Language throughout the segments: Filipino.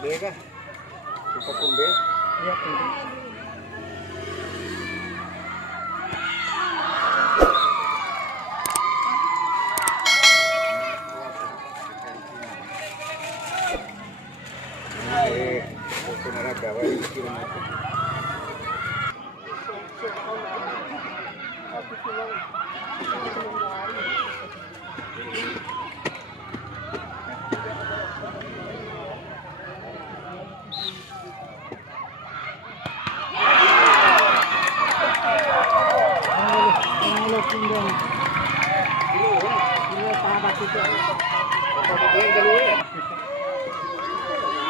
Bega, kita kumbe. Iya, kumbe.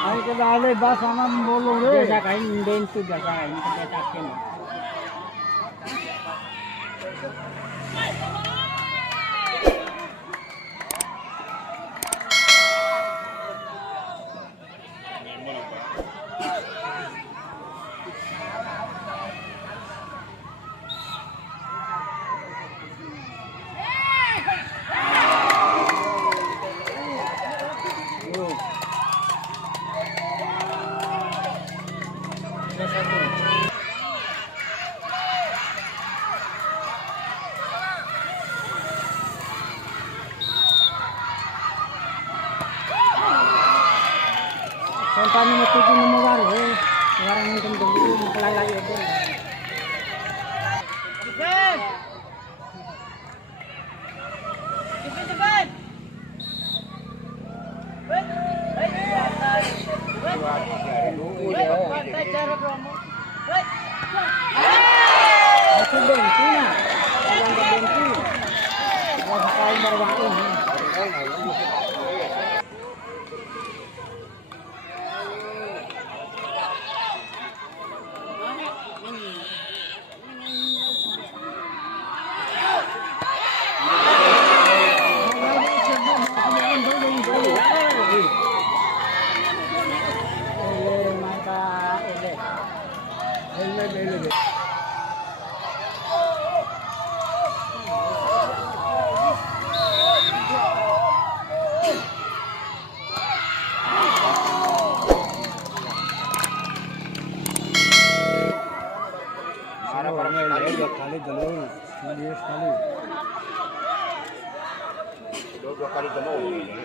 Ay kadali ba sana bolo re. Jasa kain bensu jasa kain kita takin. Paano matutunan ng lugar eh? Lugar ang dulu makalalayo din. Dua kali temu ini.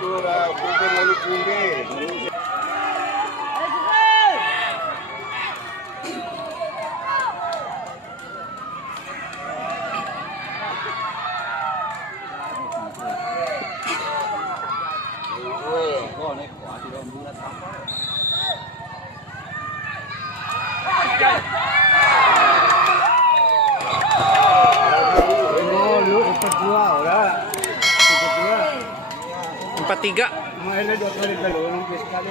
Surah kumbe malu kumbe. Empat tiga. Mga ilo 2 kali ng fiskal.